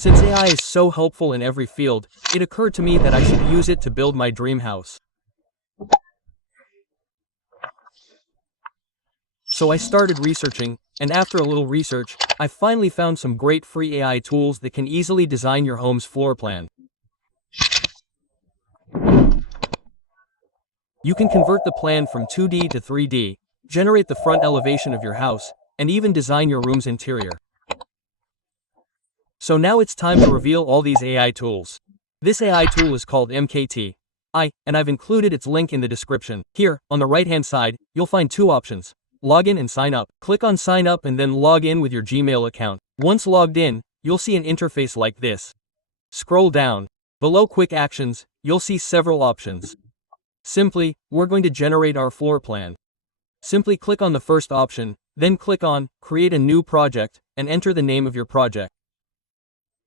Since AI is so helpful in every field, it occurred to me that I should use it to build my dream house. So I started researching, and after a little research, I finally found some great free AI tools that can easily design your home's floor plan. You can convert the plan from 2D to 3D, generate the front elevation of your house, and even design your room's interior. So now it's time to reveal all these AI tools. This AI tool is called MKT. And I've included its link in the description. Here, on the right-hand side, you'll find two options: log in and sign up. Click on sign up and then log in with your Gmail account. Once logged in, you'll see an interface like this. Scroll down. Below quick actions, you'll see several options. Simply, we're going to generate our floor plan. Simply click on the first option, then click on create a new project and enter the name of your project.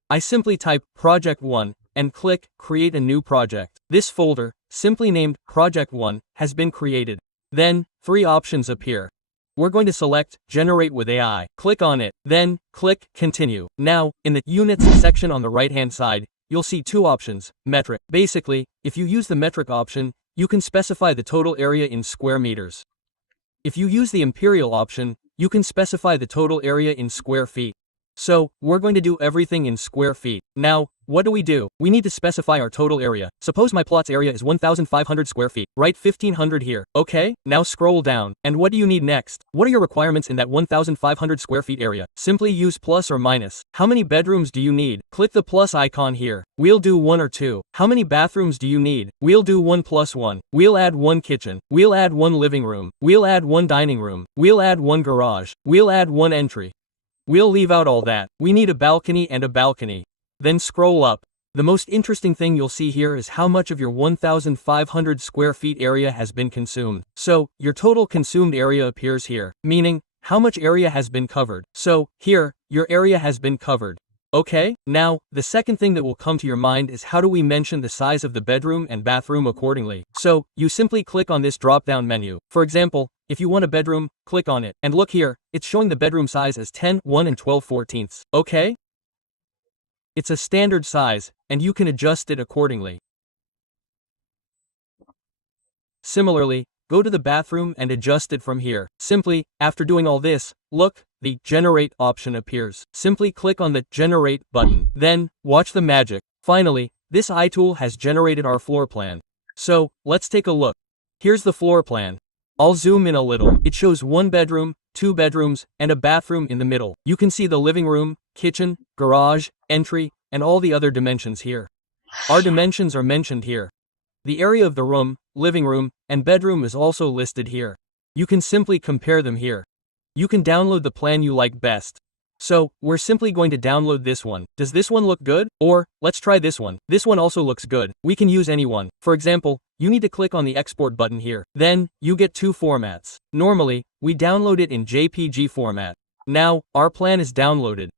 I simply type project 1 and click create a new project. This folder, simply named project 1, has been created. Then, three options appear. We're going to select generate with AI. Click on it, then click continue. Now, in the units section on the right-hand side, you'll see two options: metric. Basically, if you use the metric option, you can specify the total area in square meters. If you use the imperial option, you can specify the total area in square feet. So, we're going to do everything in square feet. Now, what do? We need to specify our total area. Suppose my plot's area is 1,500 square feet. Write 1,500 here. Okay, now scroll down. And what do you need next? What are your requirements in that 1,500 square feet area? Simply use plus or minus. How many bedrooms do you need? Click the plus icon here. We'll do 1 or 2. How many bathrooms do you need? We'll do 1 plus 1. We'll add 1 kitchen. We'll add 1 living room. We'll add 1 dining room. We'll add 1 garage. We'll add 1 entry. We'll leave out all that. We need a balcony and a balcony. Then scroll up. The most interesting thing you'll see here is how much of your 1,500 square feet area has been consumed. So, your total consumed area appears here, meaning, how much area has been covered. So, here, your area has been covered. Okay, now, the second thing that will come to your mind is how do we mention the size of the bedroom and bathroom accordingly. So, you simply click on this drop-down menu. For example, if you want a bedroom, click on it. And look here, it's showing the bedroom size as 10, 1 and 12/14. Okay? It's a standard size, and you can adjust it accordingly. Similarly, go to the bathroom and adjust it from here. Simply, after doing all this, look, the Generate option appears. Simply click on the Generate button. Then, watch the magic. Finally, this iTool has generated our floor plan. So, let's take a look. Here's the floor plan. I'll zoom in a little. It shows 1 bedroom, 2 bedrooms, and a bathroom in the middle. You can see the living room, kitchen, garage, entry, and all the other dimensions here. Our dimensions are mentioned here. The area of the room, living room, and bedroom is also listed here. You can simply compare them here. You can download the plan you like best. So, we're simply going to download this one. Does this one look good? Or, let's try this one. This one also looks good. We can use any one. For example, you need to click on the export button here. Then, you get 2 formats. Normally, we download it in JPG format. Now, our plan is downloaded.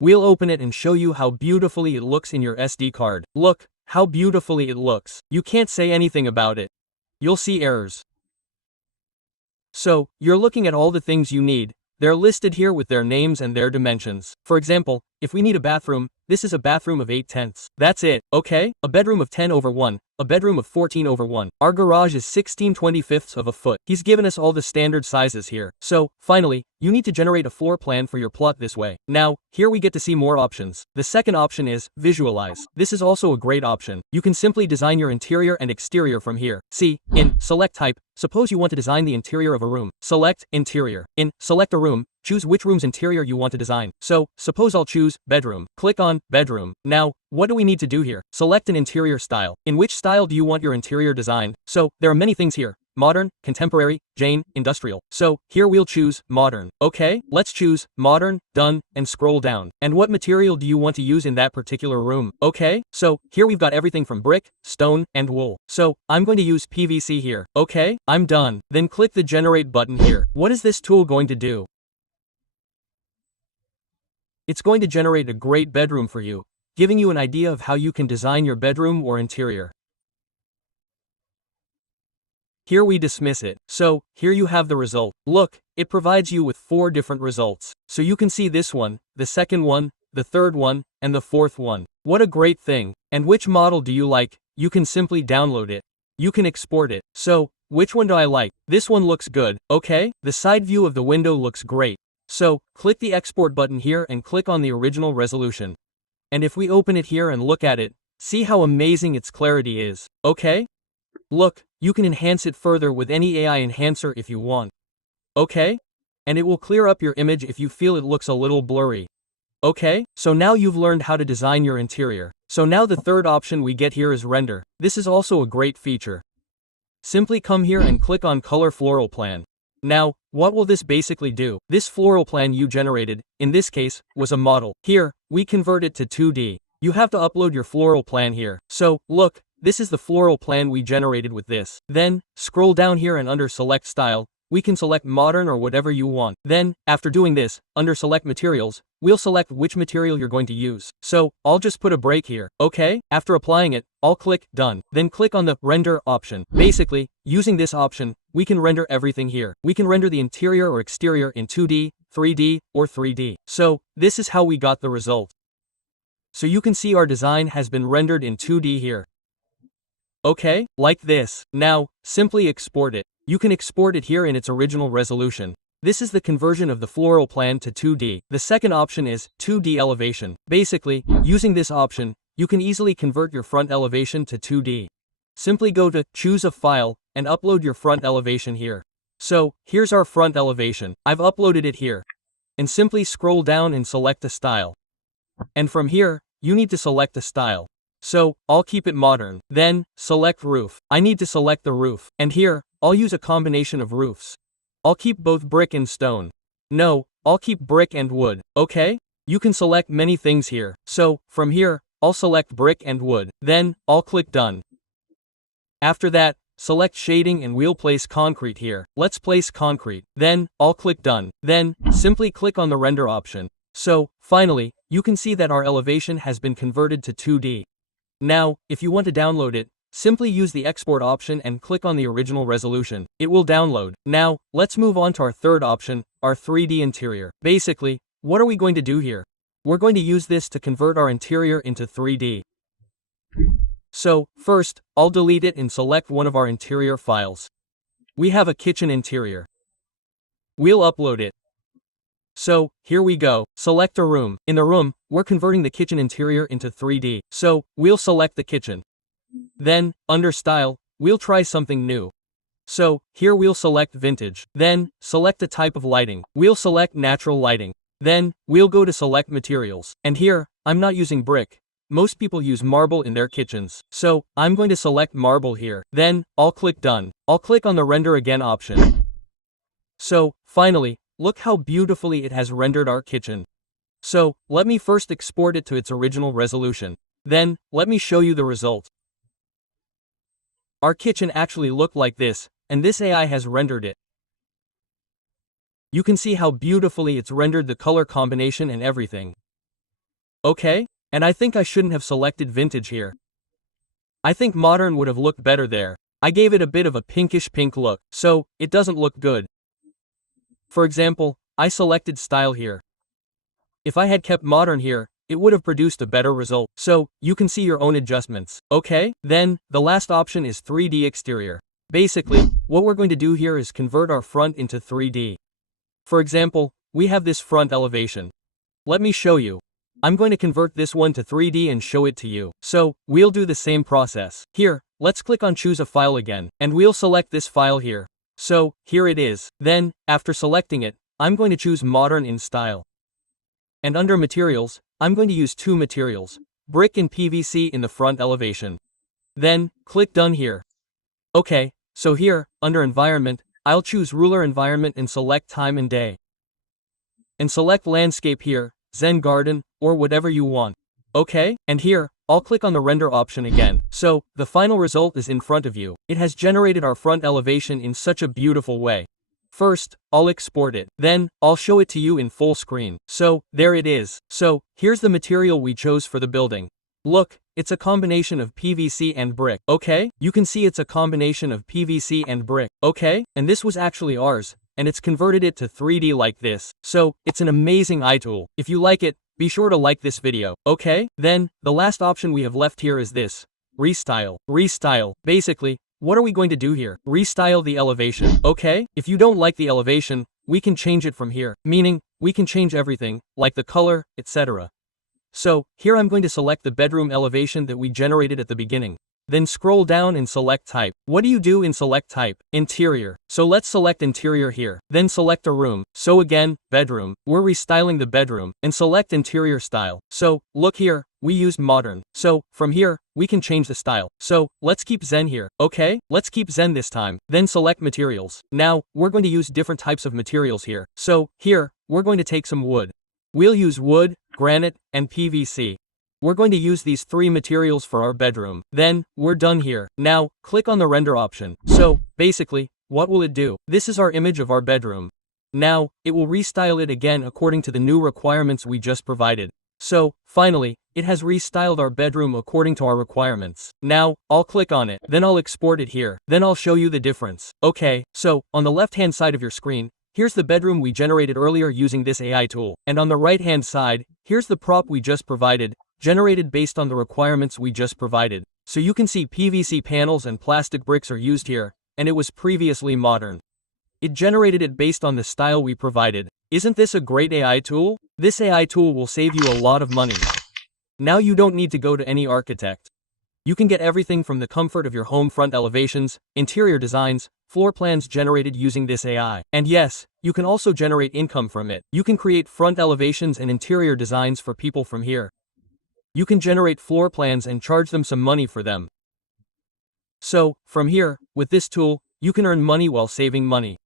We'll open it and show you how beautifully it looks in your SD card. Look, how beautifully it looks. You can't say anything about it. You'll see errors. So, you're looking at all the things you need. They're listed here with their names and their dimensions. For example, if we need a bathroom, this is a bathroom of 8/10. That's it, okay? A bedroom of 10/1, a bedroom of 14/1. Our garage is 16/25 of a foot. He's given us all the standard sizes here. So, finally, you need to generate a floor plan for your plot this way. Now, here we get to see more options. The second option is Visualize. This is also a great option. You can simply design your interior and exterior from here. See, in Select Type, suppose you want to design the interior of a room. Select Interior. In Select a Room, choose which room's interior you want to design. So, suppose I'll choose bedroom. Click on bedroom. Now, what do we need to do here? Select an interior style. In which style do you want your interior designed? So, there are many things here: modern, contemporary, Jane, industrial. So, here we'll choose modern. Okay, let's choose modern, done, and scroll down. And what material do you want to use in that particular room? Okay, so, here we've got everything from brick, stone, and wool. So, I'm going to use PVC here. Okay, I'm done. Then click the Generate button here. What is this tool going to do? It's going to generate a great bedroom for you, giving you an idea of how you can design your bedroom or interior. Here we dismiss it. So, here you have the result. Look, it provides you with 4 different results. So you can see this one, the second one, the third one, and the fourth one. What a great thing. And which model do you like? You can simply download it. You can export it. So, which one do I like? This one looks good, okay? The side view of the window looks great. So, click the export button here and click on the original resolution. And if we open it here and look at it, see how amazing its clarity is, okay? Look, you can enhance it further with any AI enhancer if you want. Okay? And it will clear up your image if you feel it looks a little blurry. Okay? So now you've learned how to design your interior. So now the third option we get here is render. This is also a great feature. Simply come here and click on color floral plan. Now, what will this basically do? This floral plan you generated, in this case, was a model. Here, we convert it to 2D. You have to upload your floral plan here. So, look, this is the floral plan we generated with this. Then, scroll down here and under select style, we can select modern or whatever you want. Then, after doing this, under select materials, we'll select which material you're going to use. So, I'll just put a break here, okay? After applying it, I'll click done. Then click on the render option. Basically, using this option, we can render everything here. We can render the interior or exterior in 2D, 3D, or 3D. So, this is how we got the result. So you can see our design has been rendered in 2D here. Okay, like this. Now, simply export it. You can export it here in its original resolution. This is the conversion of the floral plan to 2D. The second option is 2D elevation. Basically, using this option, you can easily convert your front elevation to 2D. Simply go to choose a file and upload your front elevation here. So, here's our front elevation. I've uploaded it here. And simply scroll down and select a style. And from here, you need to select a style. So, I'll keep it modern. Then, select roof. I need to select the roof. And here, I'll use a combination of roofs. I'll keep both brick and stone. No, I'll keep brick and wood, okay? You can select many things here. So, from here, I'll select brick and wood. Then, I'll click done. After that, select shading and we'll place concrete here. Let's place concrete. Then, I'll click done. Then, simply click on the render option. So, finally, you can see that our elevation has been converted to 2D. Now, if you want to download it, simply use the export option and click on the original resolution. It will download. Now, let's move on to our third option, our 3D interior. Basically, what are we going to do here? We're going to use this to convert our interior into 3D. So, first, I'll delete it and select one of our interior files. We have a kitchen interior. We'll upload it. So, here we go. Select a room. In the room, we're converting the kitchen interior into 3D. So, we'll select the kitchen. Then, under style, we'll try something new. So, here we'll select vintage. Then, select a type of lighting. We'll select natural lighting. Then, we'll go to select materials. And here, I'm not using brick. Most people use marble in their kitchens. So, I'm going to select marble here. Then, I'll click done. I'll click on the render again option. So, finally, look how beautifully it has rendered our kitchen. So, let me first export it to its original resolution. Then, let me show you the result. Our kitchen actually looked like this, and this AI has rendered it. You can see how beautifully it's rendered the color combination and everything. Okay, and I think I shouldn't have selected vintage here. I think modern would have looked better there. I gave it a bit of a pinkish pink look, so it doesn't look good. For example, I selected style here. If I had kept modern here, it would have produced a better result. So, you can see your own adjustments. Okay, then, the last option is 3D exterior. Basically, what we're going to do here is convert our front into 3D. For example, we have this front elevation. Let me show you. I'm going to convert this one to 3D and show it to you. So, we'll do the same process. Here, let's click on choose a file again, and we'll select this file here. So, here it is. Then, after selecting it, I'm going to choose modern in style. And under materials, I'm going to use two materials, brick and PVC in the front elevation. Then, click done here. Okay, so here, under environment, I'll choose ruler environment and select time and day. And select landscape here, Zen garden, or whatever you want. Okay, and here, I'll click on the render option again. So, the final result is in front of you. It has generated our front elevation in such a beautiful way. First, I'll export it. Then, I'll show it to you in full screen. So, there it is. So, here's the material we chose for the building. Look, it's a combination of PVC and brick. Okay? You can see it's a combination of PVC and brick. Okay? And this was actually ours, and it's converted it to 3D like this. So, it's an amazing AI tool. If you like it, be sure to like this video, okay? Then, the last option we have left here is this. Restyle. Restyle. Basically, what are we going to do here? Restyle the elevation, okay? If you don't like the elevation, we can change it from here, meaning, we can change everything, like the color, etc. So, here I'm going to select the bedroom elevation that we generated at the beginning. Then scroll down and select type. What do you do in select type? Interior. So let's select interior here. Then select a room. So again, bedroom. We're restyling the bedroom. And select interior style. So, look here, we used modern. So, from here, we can change the style. So, let's keep Zen here. Okay, let's keep Zen this time. Then select materials. Now, we're going to use different types of materials here. So, here, we're going to take some wood. We'll use wood, granite, and PVC. We're going to use these 3 materials for our bedroom. Then, we're done here. Now, click on the render option. So, basically, what will it do? This is our image of our bedroom. Now, it will restyle it again according to the new requirements we just provided. So, finally, it has restyled our bedroom according to our requirements. Now, I'll click on it. Then I'll export it here. Then I'll show you the difference. Okay, so, on the left-hand side of your screen, here's the bedroom we generated earlier using this AI tool. And on the right-hand side, here's the prop we just provided, generated based on the requirements we just provided. So you can see PVC panels and plastic bricks are used here, and it was previously modern. It generated it based on the style we provided. Isn't this a great AI tool? This AI tool will save you a lot of money. Now you don't need to go to any architect. You can get everything from the comfort of your home front elevations, interior designs, floor plans generated using this AI. And yes, you can also generate income from it. You can create front elevations and interior designs for people from here. You can generate floor plans and charge them some money for them. So, from here, with this tool, you can earn money while saving money.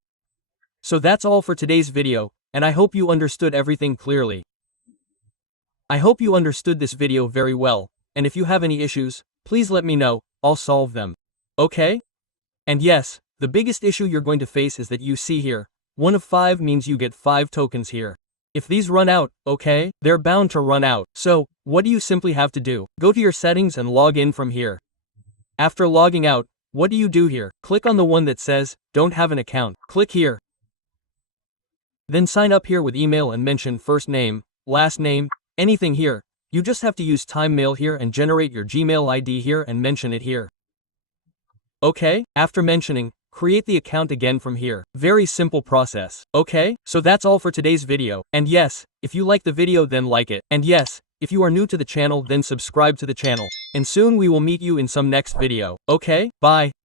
So that's all for today's video, and I hope you understood everything clearly. I hope you understood this video very well, and if you have any issues, please let me know, I'll solve them. Okay? And yes, the biggest issue you're going to face is that you see here, 1 of 5 means you get 5 tokens here. If these run out, okay, they're bound to run out. So, what do you simply have to do? Go to your settings and log in from here. After logging out, what do you do here? Click on the one that says, don't have an account. Click here. Then sign up here with email and mention first name, last name, anything here. You just have to use Time Mail here and generate your Gmail ID here and mention it here. Okay, after mentioning, create the account again from here. Very simple process. Okay, so that's all for today's video. And yes, if you like the video then like it. And yes, if you are new to the channel then subscribe to the channel. And soon we will meet you in some next video. Okay, bye.